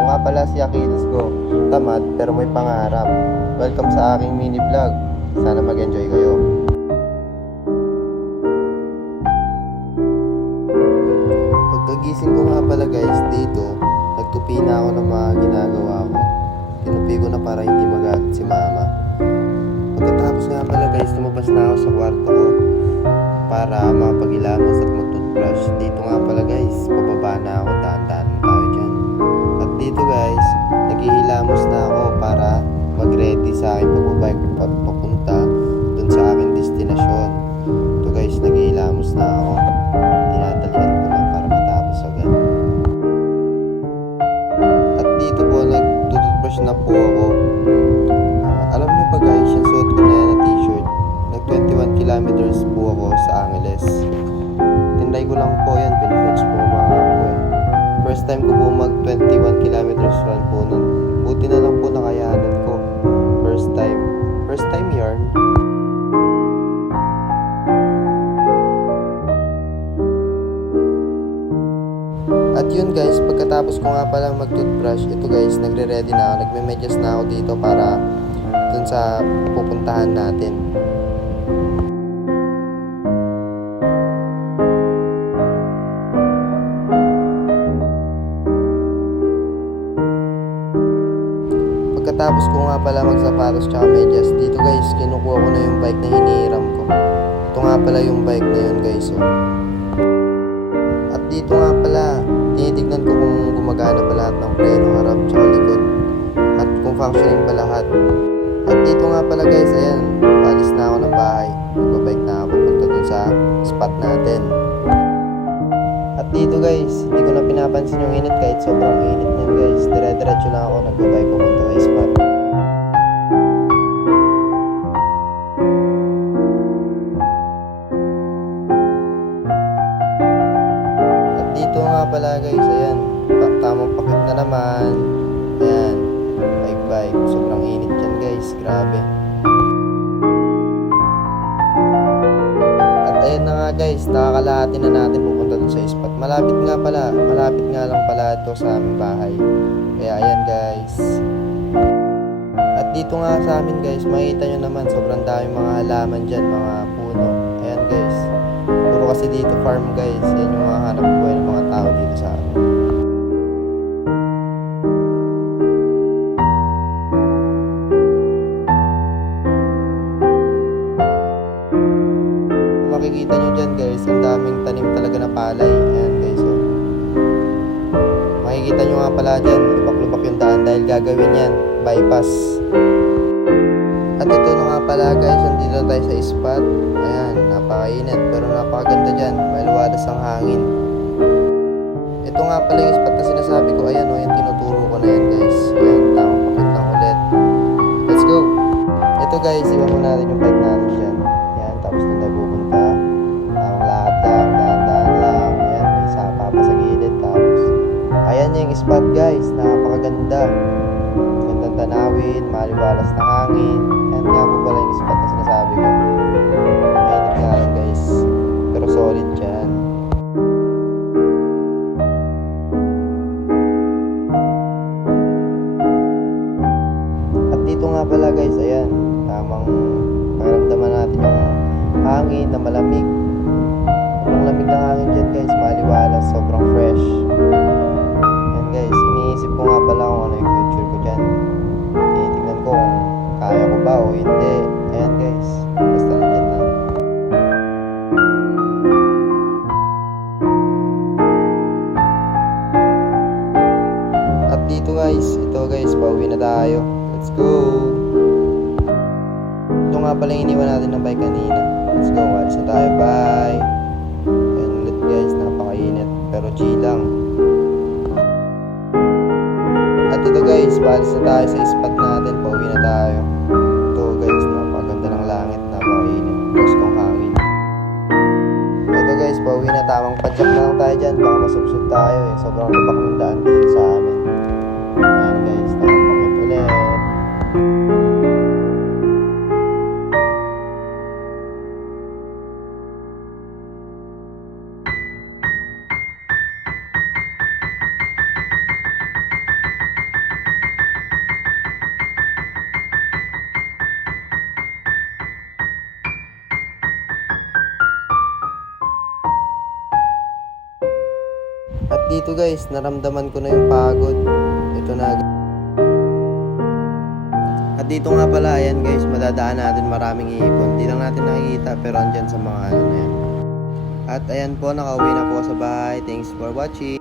Ako nga pala si Achilles Go. Tamad pero may pangarap. Welcome sa aking mini vlog. Sana mag-enjoy kayo. Pagkagising ko nga pala guys dito, nagtupi na ako ng mga ginagawa ko. Tinupi ko na para hindi magalit si mama. Pagkatapos nga pala guys, lumabas na ako sa kwarto ko para makapag-ilamos at mag-toothbrush. Dito nga pala guys, pababa na ako, daan-daan tayo dyan. At dito guys, naghihilamos na ako para mag-ready sa aking pagbabike papunta dun sa aking destinasyon. Ito guys, naghihilamos na ako. Tinatalian ko lang para matapos agad. At dito po, nag-toothbrush na po ako. Alam niyo pa guys, yung suot ko na yan na t-shirt, nag 21 kilometers po ako sa Angeles. Tinry ko lang po yan, piniflex po mga ako eh. First time ko po mag 21 kilometers run po nun. Buti na lang po nakayanan ko. First time yarn. At yun guys, pagkatapos ko nga pala mag-toothbrush, ito guys, nagre-ready na ako, nagme-medyas na ako dito para dun sa pupuntahan natin. Pagkatapos ko nga pala magsapatos tsaka medyas, dito guys, kinukuha ko na yung bike na hinihiram ko. Ito nga pala yung bike na yun guys, oh. At dito nga pala, tinitignan ko kung gumagana pa lahat ng preno, harap tsaka likod, at kung functioning ba lahat. At dito nga pala guys, ayan, palis na ako ng bahay. Magbabike na ako papunta dun sa spot natin. At dito guys, hindi ko na pinapansin yung init kahit sobrang init niyan guys. Dire-diretso lang ako nagbabike papunta sa spot. At dito nga pala guys, ayan, tamang pakit na naman. Ayan, bike. Sobrang init dyan guys, grabe. At ayan na nga guys, nakakalahati na natin pupunta dun sa spot. Malapit nga lang pala ito sa aming bahay. Kaya ayan guys. At dito nga sa amin guys, makikita nyo naman sobrang daming mga halaman dyan, mga puno. Ayan guys, puro kasi dito farm guys. Yan yung mga hanap buhay ng mga tao dito sa amin. Makikita nyo dyan guys, ang daming tanim talaga na palay. Ayan guys, oh. Makikita nyo nga pala dyan, lubak-lubak yung daan dahil gagawin yan, bypass. At ito na nga pala guys, nandito na tayo sa spot. Ayan, napakainit pero napakaganda dyan, may luwalas ang hangin. Ito nga pala yung spot na sinasabi ko. Ayan, oh, yung tinuturo ko na yan guys. Ayan, tamang pakit lang ulit. Let's go! Ito guys, iwan mo natin yung bike natin dyan. Ayan, tapos doon tayo pupunta. Tamang lakad lang, dahan-dahan lang. Ayan, may sapa pa sa gilid. Tapos, ayan yung spot guys, napakaganda. Gandang tanawin, maliwalas na hangin. Ayan nga po pala yung spot na sinasabi ko. Mainit nga lang guys, pero solid dyan. At dito nga pala guys, ayan, tamang pakiramdaman natin yung hangin na malamig. Sobrang lamig ng hangin dyan guys, maliwalas, sobrang fresh. Ayan guys, iniisip ko nga pala kung ano yung future ko dyan. Tinitignan ko kung kaya ko ba o hindi. Ayan guys, basta nandyan lang. At dito guys, ito guys, pauwi na tayo. Let's go! Ito nga pala yung iniwan natin ng bike kanina. Let's go, alis na tayo, bye! Ayan ulit guys, napakainit pero G lang. At ito guys, paalis na tayo sa spot natin, pauwi na tayo. Ito guys, napakaganda ng langit, napakainit, preskong hangin. Ito guys, pauwi na, tamang padyak na lang tayo dyan, baka masubsub tayo eh. Sobrang lubak ng daan dito sa amin. Ayan guys, tamang pakit ulit. dito guys, naramdaman ko na yung pagod. Ito na. At dito nga pala, ayan guys, madadaan natin maraming ibon. Di lang natin nakikita pero andyan sa mga ano na yan. At ayan po, nakauwi na po sa bahay. Thanks for watching.